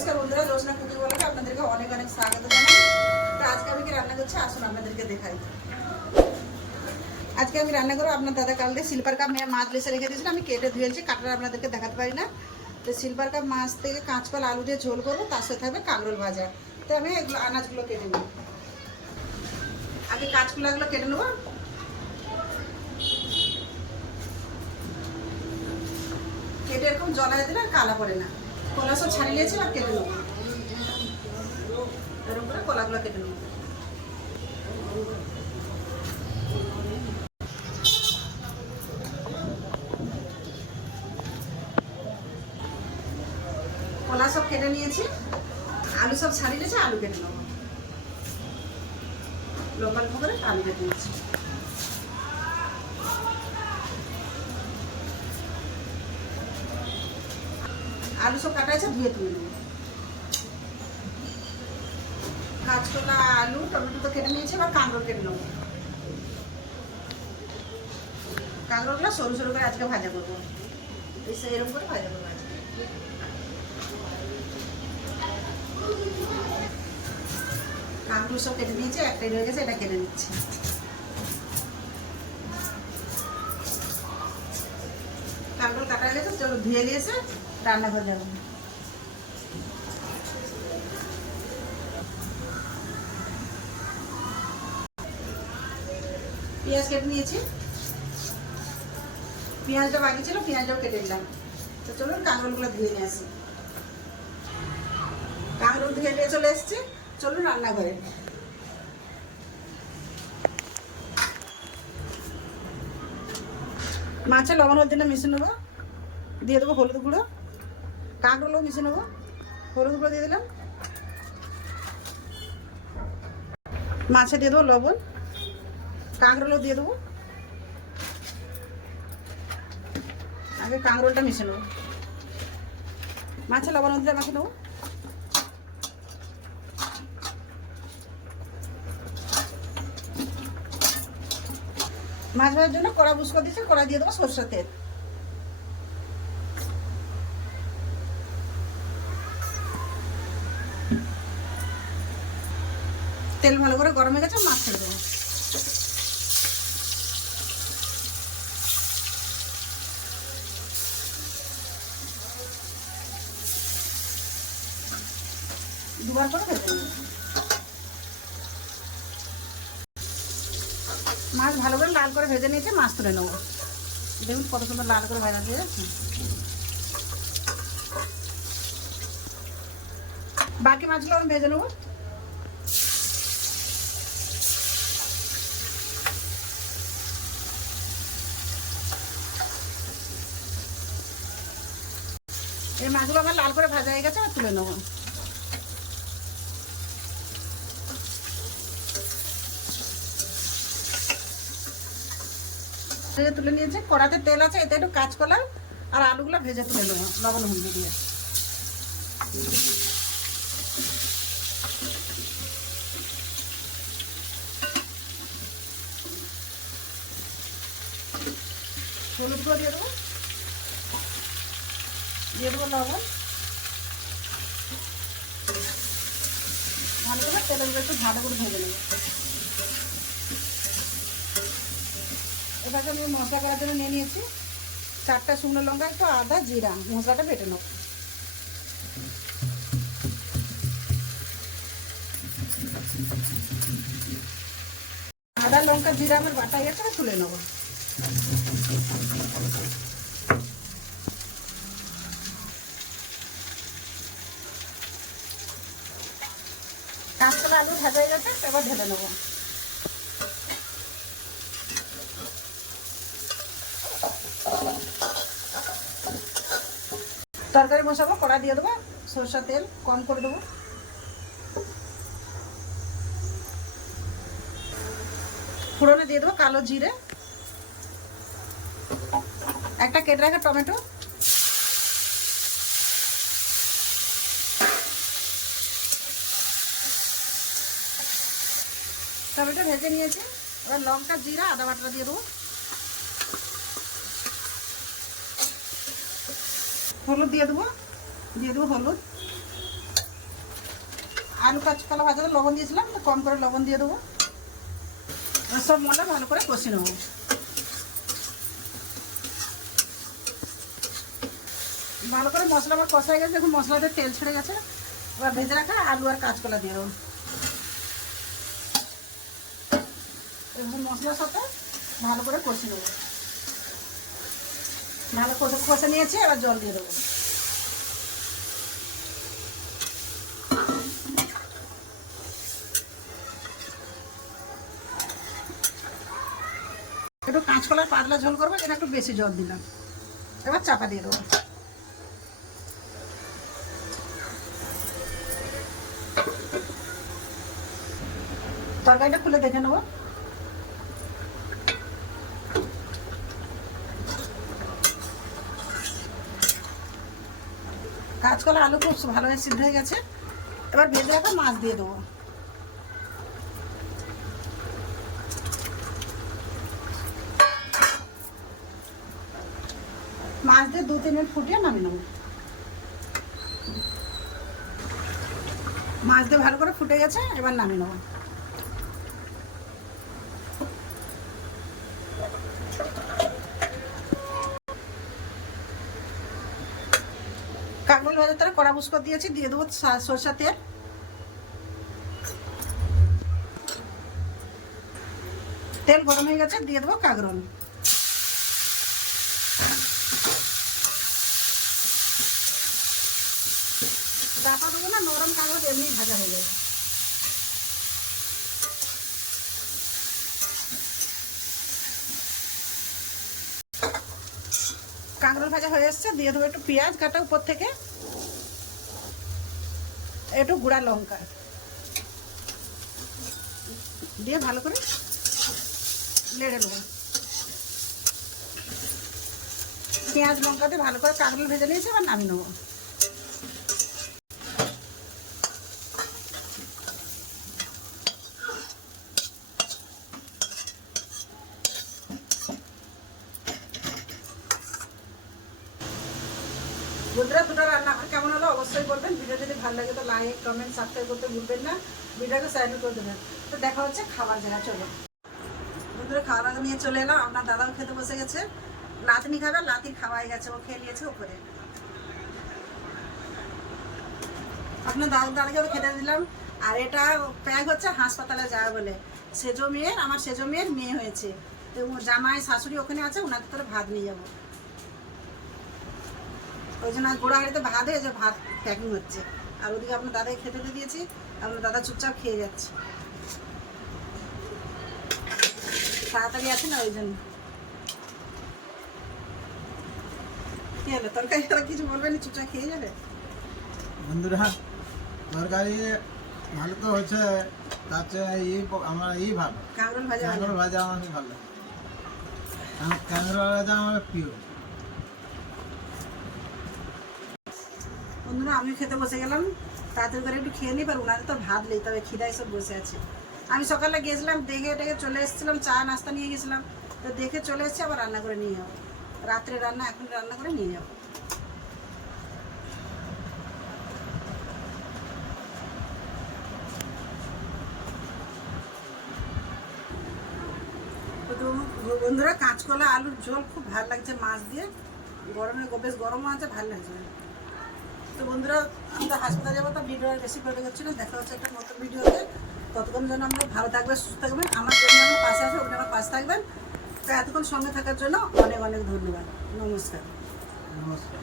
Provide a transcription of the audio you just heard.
নমস্কার বন্ধুরা জোসনা কুকি বলাকে আপনাদেরকে অনেক অনেক স্বাগত জানাই। তো আজকে আমি কি রান্না করছি? আসুন আপনাদেরকে দেখাই। আজকে আমি রান্না করব আপনার দাদা কালকে সিলভার কাপ মেয়ে মাছ লেসে রেখে দিয়েছিল, আমি কেটে ধুয়েছি কাটার আপনাদেরকে দেখাতে পারি না। তো সিলভার কাপ মাছ থেকে কাঁচপাল আলু দিয়ে ঝোল করব, তার সাথে থাকবে কাঁকরোল ভাজা। তো আমি এগুলো আনাজগুলো কেটে নেব। আগে কাঁচকলাগুলো কেটে নেব। কেটে এরকম জলায় দিলে আর কালা পড়ে না। কলা সব ছাড়িয়ে নিয়েছি আর কেটে নেব। এরকম করে কলাগুলো কেটে নেব। কলা সব কেটে নিয়েছি, আলু সব ছাড়িয়ে নিয়েছি, আলু কেটে নেব। লম্বা লম্বা আলু কেটে নিয়েছি। আলু সব কাটা আছে, ধুয়ে তুলে নেব। কাঁচকলা, আলু, টমেটো তো কেটে নিয়েছি, এবার কাঁকড়ো কেটে নেব। কাঁকড়োগুলো সরু সরু করে আজকে ভাজা করব। এরকম করে ভাজা করব আজকে। কাঁকড়ো সব কেটে নিয়েছি একটাই রয়ে গেছে, এটা কেটে নিচ্ছি। কাঁকড়ো কাটা গেছে চলো ধুয়ে গিয়েছে রান্না করে যাব। পেঁয়াজ কেটে নিয়েছি। পেঁয়াজটা বাকি ছিল, পেঁয়াজটাও কেটে দিলাম তো চলুন কাঁকরোলগুলো ধুয়ে নিয়ে আসি। কাঁকরোল ধুয়ে নিয়ে চলে এসেছি। চলুন রান্না করে মাছে লবণ হলদিটা মিশে নেব। দিয়ে দেবো হলুদ গুঁড়ো। কাঁকরোলও মিশে নেব। হলুদ গুঁড়ো দিয়ে দিলাম। মাছে দিয়ে দেবো লবণ। কাঁকরোলও দিয়ে দেবো। আগে কাঁকরোলটা মিশে নেব। মাছে লবণ হলদিটা মাখে নেব। মাছ ভাজার জন্য কড়া বুস দিচ্ছি কড়া দিয়ে দেবো সরষের তেল। তেল ভালো করে গরম হয়ে গেছে, মাছ ছেড়ে দেবো। দুবার করে ভেজে নেব মাছ ভালো করে লাল করে ভেজে নিয়েছে, মাছ তুলে নেব। দেখুন কত সুন্দর লাল করে ভাজা দিয়ে বাকি মাছগুলো আমি ভেজে নেব। এই মাছগুলো আমার লাল করে ভাজা হয়ে গেছে আর তুলে নেব। ভেজে তুলে নিয়েছে, কড়াতে তেল আছে, এতে একটু কাঁচকলা আর আলুগুলো ভেজে তুলে নেব, লবণ হলদি দিয়ে। হলুদ গুঁড়ো দিয়ে দেবো। দিয়ে দেবো লবণ। ভালো করে তেলের একটু ভালো করে ভেজে নেব। আমি মশলা করার জন্য নিয়ে নিয়েছি। চারটা শুকনো লঙ্কা, একটু আদা, জিরা, মশলাটা বেটে নেব। আদা, লঙ্কা, জিরা আমার বাটা গেছে তুলে নেব। কাঁচকলা আলু ভাজা হয়ে গেছে, এবার ঢেলে নেব। তরকারি বসাবো, কড়া দিয়ে দেবো, সরষা তেল, কম করে দেবো। ফোড়নে দিয়ে দেবো কালো জিরে। একটা কেটে রাখা টমেটো। টমেটো ভেজে নিয়েছি। এবার লঙ্কা, জিরা, আদা বাটা দিয়ে দেবো। হলুদ দিয়ে দেবো দিয়ে দেবো হলুদ। আলু কাঁচকলা ভাজাতে লবণ দিয়েছিলাম, তো কম করে লবণ দিয়ে দেবো। সব মশলা ভালো করে কষে নেব। ভালো করে মশলা আমার কষা হয়ে গেছে, দেখুন মশলাতে তেল ছেড়ে গেছে। এবার ভেজে রাখা আলু আর কাঁচকলা দিয়ে দেবো। মশলার সাথে ভালো করে কষে নেব। ভালো কষে কষে নিয়েছি, এবার জল দিয়ে দেবো। একটু কাঁচকলার পাতলা ঝোল করব এটা একটু বেশি জল দিলাম। এবার চাপা দিয়ে দেবো। তরকারিটা খুলে দেখে নেব। কাঁচকলা আলু খুব ভালোভাবে সিদ্ধ হয়ে গেছে। এবার ভেজে রাখা মাছ দিয়ে দেবো। মাছ দিয়ে দু, তিন মিনিট ফুটিয়ে নামিয়ে নেব। মাছ দিয়ে ভালো করে ফুটে গেছে, এবার নামিয়ে নেব। কাকরুল ভাজার তারা কড়া বুস্কর দিয়েছি, দিয়ে দেবো সরষা তেল। তেল গরম হয়ে গেছে, দিয়ে দেবো কাগরন চাপা দেবো না, নরম কাগজ এমনি ভাজা হয়ে যাবে কাঁকরোল ভাজা হয়ে এসছে, দিয়ে দেবো একটু পেঁয়াজ কাটা উপর থেকে, একটু গুঁড়া লঙ্কা। দিয়ে ভালো করে নেড়ে নেব। পেঁয়াজ লঙ্কাতে ভালো করে কাঁকরোল ভেজে নিয়েছি, এবার নামিয়ে নেব বন্ধুরা দুটো রান্না আমার কেমন অবশ্যই ভিডিও যদি ভালো লাগে তো লাইক কমেন্ট সাবস্ক্রাইব করতে ভুলবেন না। ভিডিওকে সাইড করে দেবেন। তো দেখা হচ্ছে খাবার জায়গা চলো। বন্ধুরা খাওয়া দাওয়া নিয়ে চলে এলাম। আপনার দাদাও খেতে বসে গেছে। লাতনি খাবে, লাতি খাওয়াই গেছে, ও খেয়ে নিয়েছে ওপরে আপনার দাদা দাদাকে খেতে দিলাম। আর এটা প্যাক হচ্ছে হাসপাতালে যাবে বলে। সেজো মেয়ের, আমার সেজো মেয়ের মেয়ে হয়েছে। তো জামাই, শাশুড়ি ওখানে আছে, ওনাদের তোরে ভাত নিয়ে যাব। ওই জন্য গোড়া হাড়িতে ভাত হয়ে যে ভাত প্যাকিং হচ্ছে। আর ওদিকে আপনার দাদাকে খেতে দিয়ে দিয়েছি আপনার দাদা চুপচাপ খেয়ে যাচ্ছে। তাড়াতাড়ি আছে না ওই জন্য? কি হলো তরকারি তারা কিছু বলবে না চুপচাপ খেয়ে যাবে? বন্ধুরা তরকারি ভালো তো হচ্ছে তার চেয়ে এই আমার এই ভালো কাঁকরোল ভাজা ভালো। ভাজা আমার ভালো লাগে। ক্যাংরো ভাজা আমার প্রিয়। বন্ধুরা, আমিও খেতে বসে গেলাম। তাড়াতাড়ি করে একটু খেয়ে নিই পার ওনাদের তো ভাত নেই, তবে খিদায় সব বসে আছে। আমি সকালে গেছিলাম, দেখে টেকে চলে এসেছিলাম, চা নাস্তা নিয়ে গেছিলাম। তো দেখে চলে এসেছি, আবার রান্না করে নিয়ে যাব। রাত্রে রান্না, এখন রান্না করে নিয়ে যাব। বন্ধুরা, কাঁচকলা, আলুর ঝোল খুব ভালো লাগছে মাছ দিয়ে। গরমে বেশ গরমও আছে, ভালো লাগছে। তো বন্ধুরা, আমরা হাসপাতালে যাব, তো ভিডিও বেশি করে গেছিল দেখা হচ্ছে একটা নতুন ভিডিওতে। ততক্ষণ যেন আমরা ভালো থাকবেন, সুস্থ থাকবেন। আমার জন্য আমার পাশে আছে ওখানে আমার পাশে থাকবেন। তো এতক্ষণ সঙ্গে থাকার জন্য অনেক অনেক ধন্যবাদ। নমস্কার। নমস্কার।